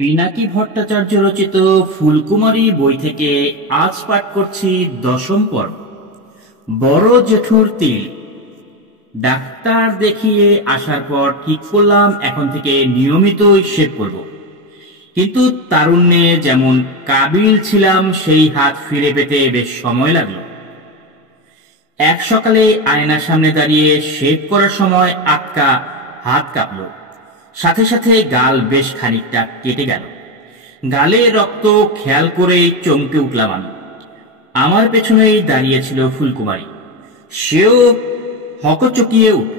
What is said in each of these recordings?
পিনাকি ভট্টাচার্য রচিত ফুলকুমারী বই থেকে আজ পাঠ করছি দশম পর্ব। বড় জেঠুর তিল। ডাক্তার দেখিয়ে আসার পর ঠিক করলাম এখন থেকে নিয়মিত শেভ করব, কিন্তু তারুণ্যে যেমন কাবিল ছিলাম সেই হাত ফিরে পেতে বেশ সময় লাগলো। এক সকালে আয়নার সামনে দাঁড়িয়ে শেভ করার সময় আটকা হাত কাঁপল, সাথে সাথে গাল বেশ খানিকটা কেটে গেল। গালে রক্ত খেয়াল করেই চমকে উঠলাম আমি। আমার পেছনেই দাঁড়িয়েছিল ফুলকুমারী, সেও হকচকিয়ে উঠল।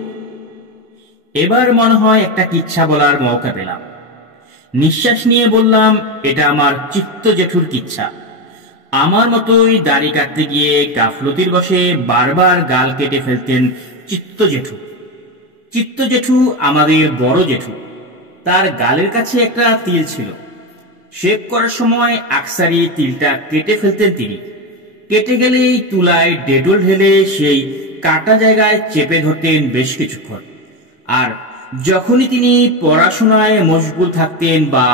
এবার মনে হয় একটা কিচ্ছা বলার মৌকা পেলাম। নিঃশ্বাস নিয়ে বললাম, এটা আমার চিত্ত জেঠুর কিচ্ছা। আমার মতোই দাড়ি কাটতে গিয়ে গাফলতির বসে বারবার গাল কেটে ফেলতেন চিত্ত জেঠু। চিত্ত জেঠু আমাদের বড় জেঠু। তার গালের কাছে একটা তিল ছিল। শেভ করার সময় আকসারি তিলটা কেটে ফেলতেন তিনি। কেটে গেলেই তুলায় ডেটল ঢেলে সেই কাটা জায়গায় চেপে ধরতেন বেশ কিছুক্ষণ। আর যখনই তিনি পড়াশোনায় মশগুল থাকতেন বা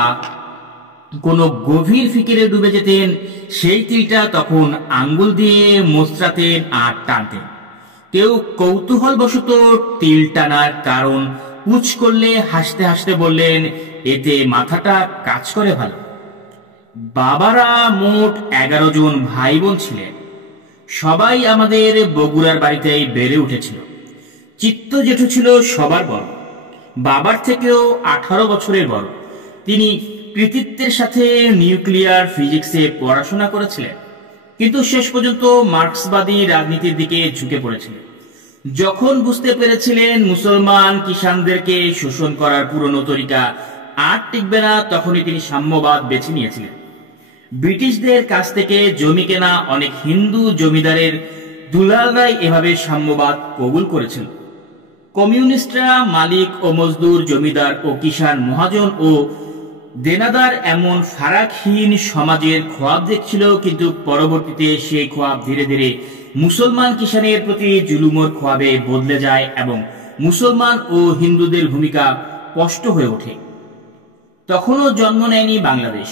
কোনো গভীর ফিকিরে ডুবে যেতেন, সেই তিলটা তখন আঙ্গুল দিয়ে মোচড়াতেন আর টানতেন। কেউ কৌতূহলবশত তিল টানার কারণ পুছ করলে হাসতে হাসতে বললেন, এতে মাথাটা কাজ করে ভালো। বাবারা মোট 11 জন ভাই বোন ছিলেন। সবাই আমাদের বগুড়ার বাড়িতেই বেড়ে উঠেছিল। চিত্ত জেঠু ছিল সবার বড়, বাবার থেকেও 18 বছরের বড়। তিনি কৃতিত্বের সাথে নিউক্লিয়ার ফিজিক্সে পড়াশোনা করেছিলেন, কিন্তু শেষ পর্যন্ত মার্ক্সবাদী রাজনীতির দিকে ঝুঁকে পড়েছিলেন। যখন বুঝতে পেরেছিলেন মুসলমান কিষানদেরকে শোষণ করার পুরনো তরিকা আর টিকবে না, তখনই তিনি সাম্যবাদ বেছে নিয়েছিলেন। ব্রিটিশদের কাছ থেকে জমি কেনা অনেক হিন্দু জমিদারের দুলালরাই এভাবে সাম্যবাদ কবুল করেছিল। কমিউনিস্টরা মালিক ও মজদুর, জমিদার ও কিষান, মহাজন ও দেনাদার এমন ফারাকহীন সমাজের খোয়াব দেখছিল, কিন্তু পরবর্তীতে সেই খোয়াব ধীরে ধীরে মুসলমান কিষানের প্রতি জুলুমের খোয়াবে বদলে যায় এবং মুসলমান ও হিন্দুদের ভূমিকা স্পষ্ট হয়ে ওঠে। তখনও জন্ম নেয়নি বাংলাদেশ।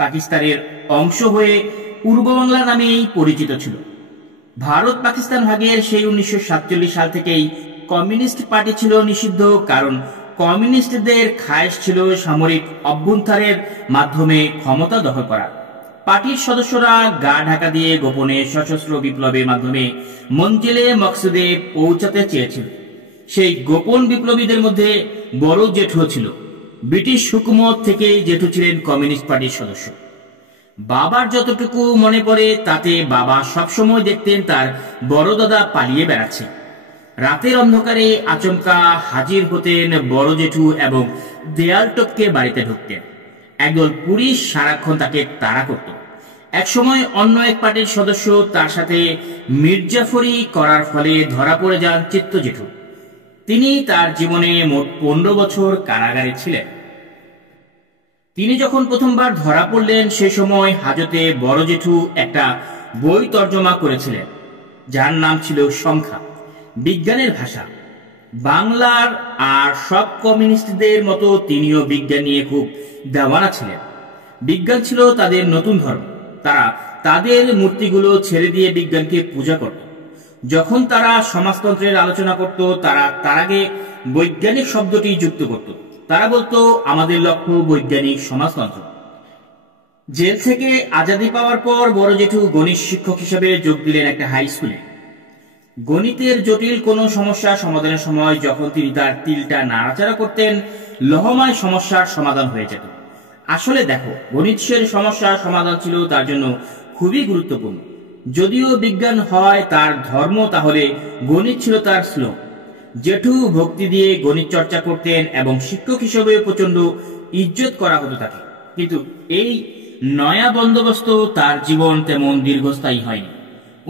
পাকিস্তানের অংশ হয়ে পূর্ব বাংলা নামেই পরিচিত ছিল। ভারত পাকিস্তান ভাগের সেই 1947 সাল থেকেই কমিউনিস্ট পার্টি ছিল নিষিদ্ধ, কারণ কমিউনিস্টদের খায়েশ ছিল সামরিক অভ্যুত্থানের মাধ্যমে ক্ষমতা দখল করা। পার্টির সদস্যরা গা ঢাকা দিয়ে গোপনে সশস্ত্র বিপ্লবের মাধ্যমে মঞ্জিলে মকসুদে পৌঁছাতে চেয়েছিল। সেই গোপন বিপ্লবীদের মধ্যে বড় জেঠু ছিল। ব্রিটিশ হুকুমত থেকে জেঠু ছিলেন কমিউনিস্ট পার্টির সদস্য। বাবার যতটুকু মনে পড়ে তাতে বাবা সবসময় দেখতেন তার বড় দাদা পালিয়ে বেড়াচ্ছে। রাতের অন্ধকারে আচমকা হাজির হতেন বড় জেঠু এবং দেয়াল টপকে বাড়িতে ঢুকতেন। একদল পুলিশ সারাক্ষণ তাকে তাড়া করত। একসময় অন্য এক পার্টির সদস্য তার সাথে মির্জাফরি করার ফলে ধরা পড়ে যান চিত্ত জেঠু। তিনি তার জীবনে মোট 15 বছর কারাগারে ছিলেন। তিনি যখন প্রথমবার ধরা পড়লেন, সে সময় হাজতে বড় জেঠু একটা বই তর্জমা করেছিলেন, যার নাম ছিল সংখ্যা, বিজ্ঞানের ভাষা। বাংলার আর সব কমিউনিস্টদের মতো তিনিও বিজ্ঞান নিয়ে খুব দেওয়ানা ছিলেন। বিজ্ঞান ছিল তাদের নতুন ধর্ম। তারা তাদের মূর্তিগুলো ছেড়ে দিয়ে বিজ্ঞানকে পূজা করত। যখন তারা সমাজতন্ত্রের আলোচনা করত, তারা তার আগে বৈজ্ঞানিক শব্দটি যুক্ত করত। তারা বলতো, আমাদের লক্ষ্য বৈজ্ঞানিক সমাজতন্ত্র। জেল থেকে আজাদি পাওয়ার পর বড় জেঠু গণিত শিক্ষক হিসেবে যোগ দিলেন একটা হাই স্কুলে। গণিতের জটিল কোনো সমস্যা সমাধানের সময় যখন তিনি তার তিলটা নাড়াচাড়া করতেন, লহমায় সমস্যার সমাধান হয়ে যেত। আসলে দেখো, গণিতের সমস্যার সমাধান ছিল তার জন্য খুবই গুরুত্বপূর্ণ। যদিও বিজ্ঞান হয় তার ধর্ম, তাহলে গণিত ছিল তার শ্লোক। জেঠু ভক্তি দিয়ে গণিত চর্চা করতেন এবং শিক্ষক হিসেবে প্রচন্ড ইজ্জত করা হতো তাকে। কিন্তু এই নয়া বন্দোবস্ত তার জীবন তেমন দীর্ঘস্থায়ী হয়নি।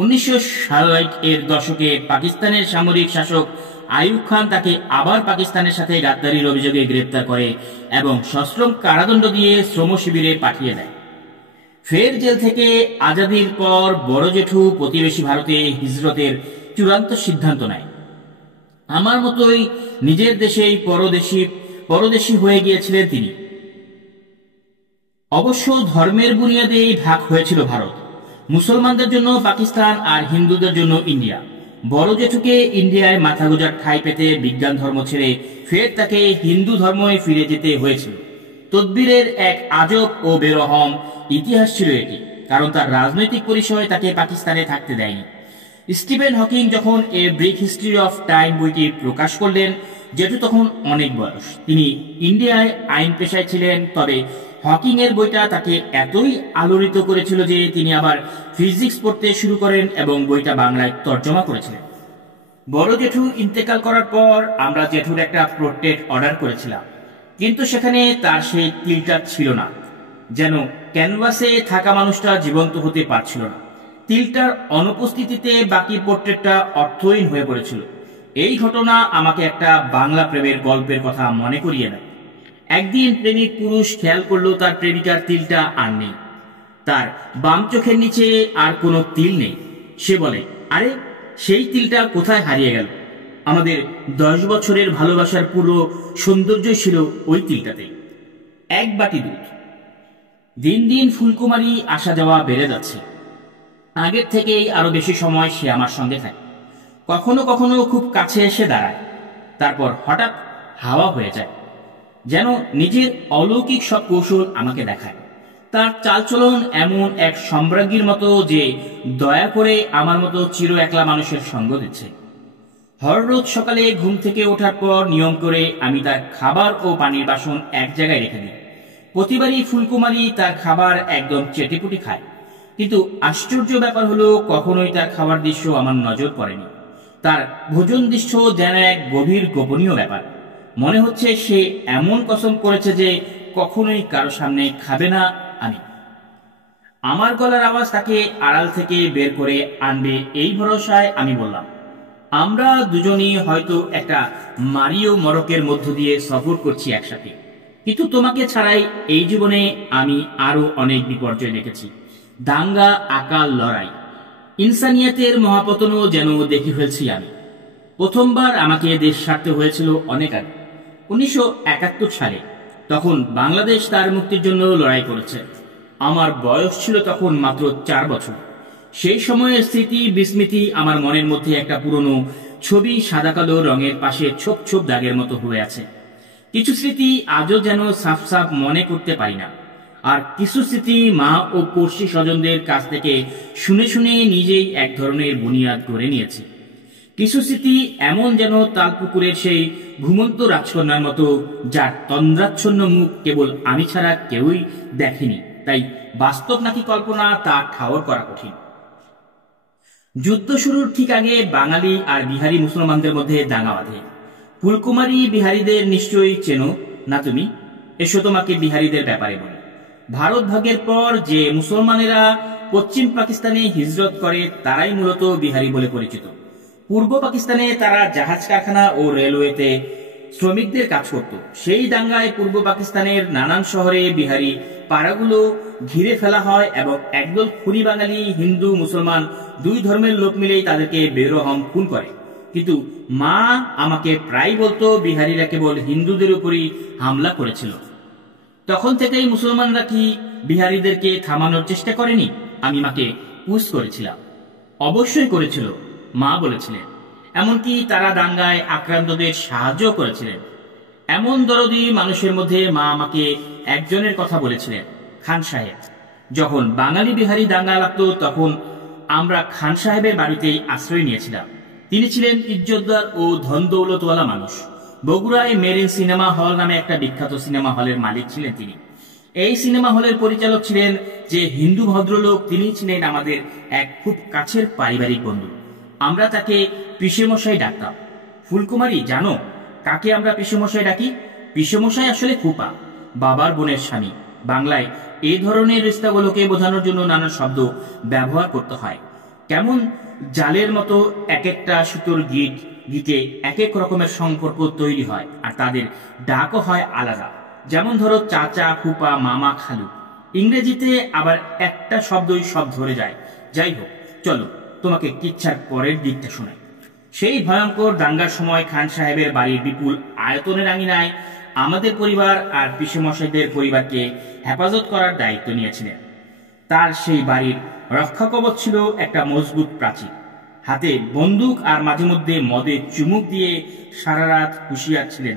1960-এর দশকে পাকিস্তানের সামরিক শাসক আইয়ুব খান তাকে আবার পাকিস্তানের সাথে গাদ্দারির অভিযোগে গ্রেপ্তার করে এবং সশ্রম কারাদণ্ড দিয়ে শ্রম শিবিরে পাঠিয়ে দেয়। ফের জেল থেকে আজাদির পর বড় জেঠু প্রতিবেশী ভারতে হিজরতের চূড়ান্ত সিদ্ধান্ত নেয়। আমার মতোই নিজের দেশেই পরদেশী হয়ে গিয়েছিলেন তিনি। অবশ্য ধর্মের বুনিয়াদেই ভাগ হয়েছিল ভারত, মুসলমানদের জন্য পাকিস্তান আর হিন্দুদের জন্য ইন্ডিয়া। বড় জেঠুকে ইন্ডিয়ায় মাথা গোঁজার ঠাঁই পেতে বিজ্ঞান ধর্ম ছেড়ে ফের তাকে হিন্দু ধর্মে ফিরে যেতে হয়েছিল। তদবিরের এক আজব ও বেরহম ইতিহাস ছিল এটি, কারণ তার রাজনৈতিক পরিচয় তাকে পাকিস্তানে থাকতে দেয়নি। স্টিফেন হকিং যখন এ ব্রিক হিস্ট্রি অফ টাইম বইটি প্রকাশ করলেন, জেঠু তখন অনেক বয়স। তিনি ইন্ডিয়ায় আইন পেশায় ছিলেন, তবে হকিং এর বইটা তাকে এতই আলোড়িত করেছিল যে তিনি আবার ফিজিক্স পড়তে শুরু করেন এবং বইটা বাংলায় তর্জমা করেছিলেন। বড় জেঠু ইন্তেকাল করার পর আমরা জেঠুর একটা পোর্ট্রেট অর্ডার করেছিলাম, কিন্তু সেখানে তার সেই তিলটা ছিল না। যেন ক্যানভাসে থাকা মানুষটা জীবন্ত হতে পারছিল না। তিলটার অনুপস্থিতিতে বাকি পোর্ট্রেটটা অর্থহীন হয়ে পড়েছিল। এই ঘটনা আমাকে একটা বাংলা প্রেমের গল্পের কথা মনে করিয়ে দেয়। একদিন প্রেমিক পুরুষ খেয়াল করলো তার প্রেমিকার তিলটা আর নেই। তার বাম চোখের নিচে আর কোনো তিল নেই। সে বলে, আরে সেই তিলটা কোথায় হারিয়ে গেল? আমাদের 10 বছরের ভালোবাসার পুরো সৌন্দর্য ছিল ওই তিলটাতে। এক বাটি দুধ। দিন দিন ফুলকুমারী আসা যাওয়া বেড়ে যাচ্ছে। আগের থেকেই আরো বেশি সময় সে আমার সঙ্গে থাকে। কখনো কখনো খুব কাছে এসে দাঁড়ায়, তারপর হঠাৎ হাওয়া হয়ে যায়। যেন নিজের অলৌকিক সব কৌশল আমাকে দেখায়। তার চালচলন এমন এক সম্রাজ্ঞীর মতো যে দয়া করে আমার মতো চির একলা মানুষের সঙ্গ দিচ্ছে। হররোজ সকালে ঘুম থেকে ওঠার পর নিয়ম করে আমি তার খাবার ও পানির বাসন এক জায়গায় রেখে দিই। প্রতিবারই ফুলকুমারী তার খাবার একদম চেটেপুটি খায়, কিন্তু আশ্চর্য ব্যাপার হলো কখনোই তার খাবার দৃশ্য আমার নজর পড়েনি। তার ভোজন দৃশ্য যেন এক গভীর গোপনীয় ব্যাপার। মনে হচ্ছে সে এমন কসম করেছে যে কখনোই কারো সামনে খাবে না। আমি আমার গলার আওয়াজ তাকে আড়াল থেকে বের করে আনবে এই ভরসায় আমি বললাম, আমরা দুজনই হয়তো একটা মারিও মরকের মধ্য দিয়ে সফর করছি একসাথে, কিন্তু তোমাকে ছাড়াই এই জীবনে আমি আরো অনেক বিপর্যয় দেখেছি। দাঙ্গা, আকাল, লড়াই, ইনসানিয়াতের মহাপতনও যেন দেখে ফেলছি আমি। প্রথমবার আমাকে দেশ ছাড়তে হয়েছিল অনেক আগে, 1971 সালে। তখন বাংলাদেশ তার মুক্তির জন্য লড়াই করেছে। আমার বয়স ছিল তখন মাত্র 4 বছর। সেই সময়ের স্মৃতি বিস্মৃতি আমার মনের মধ্যে একটা পুরনো ছবি সাদা কালো রঙের পাশে ছোপ ছোপ দাগের মতো হয়ে আছে। কিছু স্মৃতি আজও যেন সাফ সাফ মনে করতে পারি না, আর কিছু স্মৃতি মা ও পড়শি স্বজনদের কাছ থেকে শুনে শুনে নিজেই এক ধরনের বুনিয়াদ গড়ে নিয়েছি। কিছু স্মৃতি এমন যেন তালপুকুরের সেই ঘুমন্ত রাজকন্যার মতো, যার তন্দ্রাচ্ছন্ন মুখ কেবল আমি ছাড়া কেউই দেখেনি, তাই বাস্তব নাকি কল্পনা তা ঠাওর করা কঠিন। যুদ্ধ শুরুর ঠিক আগে বাঙালি আর বিহারি মুসলমানদের মধ্যে দাঙ্গা বাঁধে। ফুলকুমারী বিহারীদের নিশ্চয়ই চেনো না তুমি? এসো তোমাকে বিহারীদের ব্যাপারে বলি। ভারত ভাগের পর যে মুসলমানেরা পশ্চিম পাকিস্তানে হিজরত করে তারাই মূলত বিহারি বলে পরিচিত। পূর্ব পাকিস্তানে তারা জাহাজ কারখানা ও রেলওয়েতে শ্রমিকদের কাজ করত। সেই দাঙ্গায় পূর্ব পাকিস্তানের নানান শহরে বিহারি পাড়াগুলো ঘিরে ফেলা হয় এবং একদল খুনি বাঙালি হিন্দু মুসলমান দুই ধর্মের লোক মিলেই তাদেরকে বেরহম খুন করে। কিন্তু মা আমাকে প্রায় বলতো বিহারিরা কেবল হিন্দুদের উপরই হামলা করেছিল। তখন থেকেই মুসলমানরা কি বিহারিদেরকে থামানোর চেষ্টা করেনি? আমি মাকে পুশ করেছিলাম। অবশ্যই করেছিল, মা বলেছিলেন। এমনকি তারা দাঙ্গায় আক্রান্তদের সাহায্য করেছিলেন। এমন দরদি মানুষের মধ্যে মা আমাকে একজনের কথা বলেছিলেন, খান সাহেব। যখন বাঙালি বিহারি দাঙ্গা লাগতো তখন আমরা খান সাহেবের বাড়িতেই আশ্রয় নিয়েছিলাম। তিনি ছিলেন ইজ্জতদার ও ধন দৌলতওয়ালা মানুষ। বগুড়ায় মেরিন সিনেমা হল নামে একটা বিখ্যাত সিনেমা হলের মালিক ছিলেন তিনি। এই সিনেমা হলের পরিচালক ছিলেন যে হিন্দু ভদ্রলোক, তিনি ছিলেন আমাদের এক খুব কাছের পারিবারিক বন্ধু। আমরা তাকে পিসেমশাই ডাকতাম। ফুলকুমারী, জানো কাকে আমরা পিসেমশাই ডাকি? পিসেমশাই আসলে ফুপা, বাবার বোনের স্বামী। বাংলায় এই ধরনের রিস্তাগুলোকে বোঝানোর জন্য নানা শব্দ ব্যবহার করতে হয়। কেমন জালের মতো এক একটা সুতোর গিটে এক এক রকমের সম্পর্ক তৈরি হয়, আর তাদের ডাকও হয় আলাদা। যেমন ধরো চাচা, ফুপা, মামা, খালু। ইংরেজিতে আবার একটা শব্দই সব ধরে যায়। যাই হোক, চলো তোমাকে কিচ্ছার পরের দিকটা শোনাই। সেই ভয়ঙ্কর দাঙ্গার সময় খান সাহেবের বাড়ির বিপুল আয়তনের আঙিনায় আমাদের পরিবার আর পিসেমশাইদের পরিবারকে হেফাজত করার দায়িত্ব নিয়েছিলেন। তার সেই বাড়ির রক্ষা কবচ ছিল একটা মজবুত প্রাচীর, হাতে বন্দুক আর মাঝে মধ্যে মদে চুমুক দিয়ে সারা রাত হুঁশিয়ার ছিলেন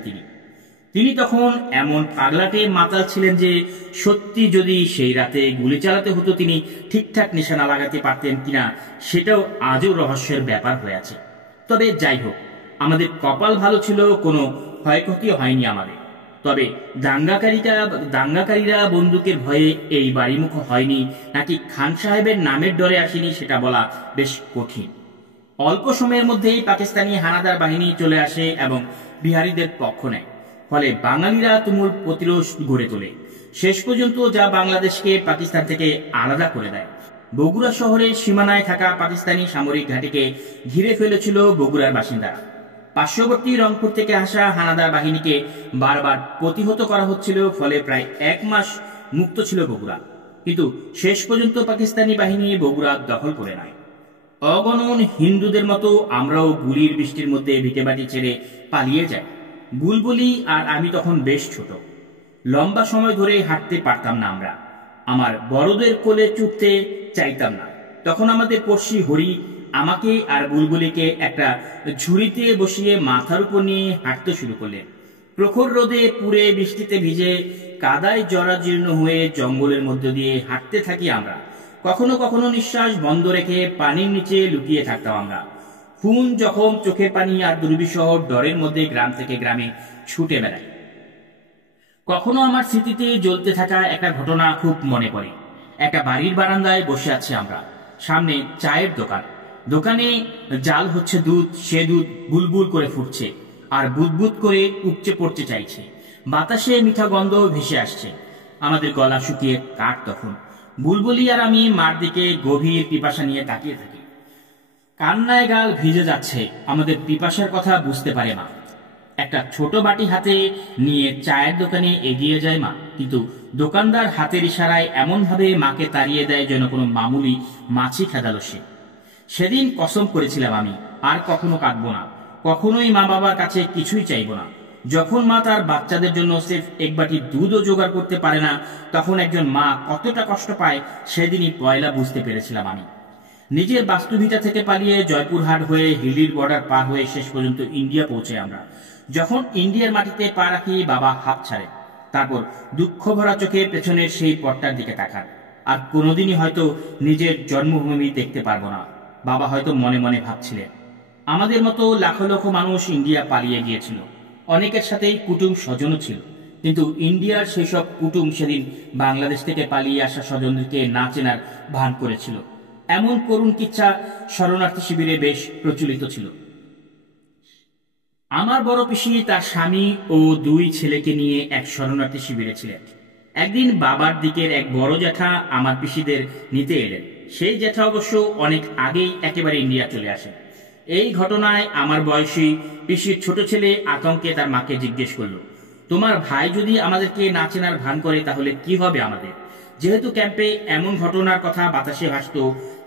তিনি তখন এমন পাগলাটে মাতাল ছিলেন যে সত্যি যদি সেই রাতে গুলি চালাতে হতো তিনি ঠিকঠাক নিশানা লাগাতে পারতেন কিনা সেটাও আজও রহস্যের ব্যাপার হয়ে আছে। তবে যাই হোক, আমাদের কপাল ভালো ছিল, কোনো ক্ষয়ক্ষতি হয়নি আমাদের। তবে দাঙ্গাকারীরা বন্দুকের ভয়ে এই বাড়িমুখ হয়নি নাকি খান সাহেবের নামের ডরে আসেনি সেটা বলা বেশ কঠিন। অল্প সময়ের মধ্যেই পাকিস্তানি হানাদার বাহিনী চলে আসে এবং বিহারীদের পক্ষ নেয়। ফলে বাঙালিরা তুমুল প্রতিরোধ গড়ে তোলে। শেষ পর্যন্ত যা বাংলাদেশকে পাকিস্তান থেকে আলাদা করে দেয়। বগুড়া শহরের সীমানায় থাকা পাকিস্তানি সামরিক ঘাঁটিকে ঘিরে ফেলেছিল বগুড়ার বাসিন্দারা। পার্শ্ববর্তী রংপুর থেকে আসা হানাদার বাহিনীকে বারবার প্রতিহত করা হচ্ছিল, ফলে প্রায় 1 মাস মুক্ত ছিল বগুড়া। কিন্তু শেষ পর্যন্ত পাকিস্তানি বাহিনী বগুড়া দখল করে নেয়। অগণন হিন্দুদের মতো আমরাও গুলির বৃষ্টির মধ্যে ভিটেমাটি ছেড়ে পালিয়ে যাই। বুলবুলি আর আমি তখন বেশ ছোট, লম্বা সময় ধরে হাঁটতে পারতাম না। আমরা আমার বড়দের কোলে চুপতে চাইতাম না। তখন আমাদের পড়শি হরি আমাকে আর বুলবুলিকে একটা ঝুড়িতে বসিয়ে মাথার উপর নিয়ে হাঁটতে শুরু করলেন। প্রখর রোদে পুড়ে বৃষ্টিতে ভিজে কাদায় জরাজীর্ণ হয়ে জঙ্গলের মধ্য দিয়ে হাঁটতে থাকি আমরা। কখনো কখনো নিঃশ্বাস বন্ধ রেখে পানির নিচে লুকিয়ে থাকতাম আমরা। খুন, জখম, চোখের পানি আর দুর্বিষহ ডরের মধ্যে গ্রাম থেকে গ্রামে ছুটে বেড়াই। কখনো আমার স্মৃতিতে জ্বলতে থাকা একটা ঘটনা খুব মনে পড়ে। একটা বাড়ির বারান্দায় বসে আছি আমরা, সামনে চায়ের দোকান। দোকানে জাল হচ্ছে দুধ, সে দুধ বুলবুল করে ফুটছে আর বুদবুদ করে উপচে পড়তে চাইছে। বাতাসে মিঠা গন্ধ ভেসে আসছে। আমাদের গলা শুকিয়ে কাঠ তখন। বুলবুলি আর আমি মার দিকে গভীর পিপাসা নিয়ে তাকিয়ে থাকি। কান্নায় গাল ভিজে যাচ্ছে। আমাদের পিপাসার কথা বুঝতে পারে মা। একটা ছোট বাটি হাতে নিয়ে চায়ের দোকানে এগিয়ে যায় মা, কিন্তু দোকানদার হাতের ইশারায় এমনভাবে মাকে তাড়িয়ে দেয় যেন কোনো মামুলি মাছি খেদালো সে। সেদিন কসম করেছিলাম আমি আর কখনো কাঁদবো না, কখনোই মা বাবার কাছে কিছুই চাইবো না। যখন মা তার বাচ্চাদের জন্য সির্ফ এক বাটি দুধও জোগাড় করতে পারে না, তখন একজন মা কতটা কষ্ট পায় সেদিনই পয়লা বুঝতে পেরেছিলাম আমি। নিজের বাস্তুভিটা থেকে পালিয়ে জয়পুরহাট হয়ে হিলির বর্ডার পার হয়ে শেষ পর্যন্ত ইন্ডিয়া পৌঁছে আমরা। যখন ইন্ডিয়ার মাটিতে পা রাখি বাবা হাঁপ ছাড়ে, তারপর দুঃখ ভরা চোখে পেছনের সেই পথটার দিকে তাকান। আর কোনোদিনই হয়তো নিজের জন্মভূমি দেখতে পারবো না। বাবা হয়তো মনে মনে ভাবছিলেন, আমাদের মতো লাখো লাখো মানুষ ইন্ডিয়া পালিয়ে গিয়েছিল, অনেকের সাথেই কুটুম স্বজনও ছিল, কিন্তু ইন্ডিয়ার সেই সব কুটুম সেদিন বাংলাদেশ থেকে পালিয়ে আসা স্বজনদেরকে না চেনার ভান করেছিল। এমন করুণ কিচ্ছা শরণার্থী শিবিরে বেশ প্রচলিত ছিল। আমার বড় পিসি তার স্বামী ও 2 ছেলেকে নিয়ে এক শরণার্থী শিবিরে ছিলেন। একদিন বাবার দিকের এক বড় জ্যাঠা আমার পিসিদের নিতে এলেন। সেই জ্যাঠা অবশ্য অনেক আগেই একেবারে ইন্ডিয়া চলে আসেন। এই ঘটনায় আমার বয়সী পিসির ছোট ছেলে আতঙ্কে তার মাকে জিজ্ঞেস করল, তোমার ভাই যদি আমাদেরকে না চেনার ভান করে তাহলে কি হবে আমাদের? যেহেতু ক্যাম্পে এমন ঘটনার কথা বাতাসে ভাসত,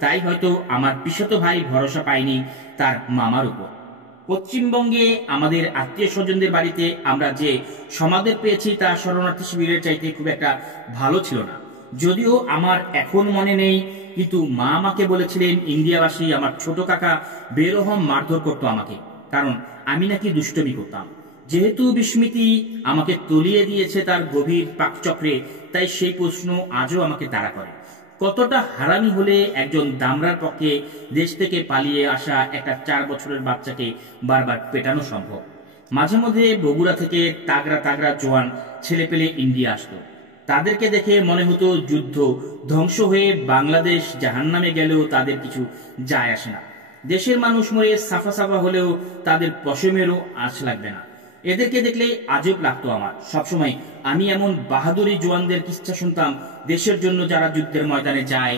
তাই হয়তো আমার পিসতো ভাই ভরসা পায়নি তার মামার উপর। পশ্চিমবঙ্গে আমাদের আত্মীয় স্বজনদের বাড়িতে আমরা যে সমাদর পেয়েছি তা শরণার্থী শিবিরের চাইতে খুব একটা ভালো ছিল না। যদিও আমার এখন মনে নেই, কিন্তু মা আমাকে বলেছিলেন ইন্ডিয়াবাসী আমার ছোট কাকা বেরহম মারধর করতো আমাকে, কারণ আমি নাকি দুষ্টমি করতাম। যেহেতু বিস্মৃতি আমাকে তলিয়ে দিয়েছে তার গভীর পাকচক্রে, তাই সেই প্রশ্ন আজও আমাকে তাড়া করে। কতটা হারামি হলে একজন দামরার পক্ষে দেশ থেকে পালিয়ে আসা একটা 4 বছরের বাচ্চাকে বারবার পেটানো সম্ভব? মাঝে মধ্যে বগুড়া থেকে তাগড়া তাগড়া জোয়ান ছেলেপেলে ইন্ডিয়া আসতো। তাদেরকে দেখে মনে হতো যুদ্ধ ধ্বংস হয়ে বাংলাদেশ জাহান্নামে গেলেও তাদের কিছু যায় আসে না। দেশের মানুষ মরে সাফা সাফা হলেও তাদের পশমেরও আঁচ লাগবে না। এদেরকে দেখলে আজব লাগতো আমার। সবসময় আমি এমন বাহাদুরি জওয়ানদের কিচ্ছা শুনতাম, দেশের জন্য যারা যুদ্ধের ময়দানে যায়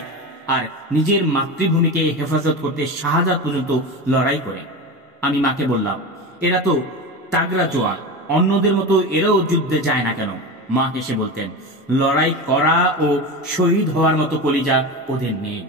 আর নিজের মাতৃভূমিকে হেফাজত করতে শাহাদাত পর্যন্ত লড়াই করে। আমি মাকে বললাম, এরা তো তাগড়া জওয়ান, অন্যদের মতো এরাও যুদ্ধে যায় না কেন? মা হেসে বলতেন, লড়াই করা ও শহীদ হওয়ার মতো কলিজা ওদের নেই।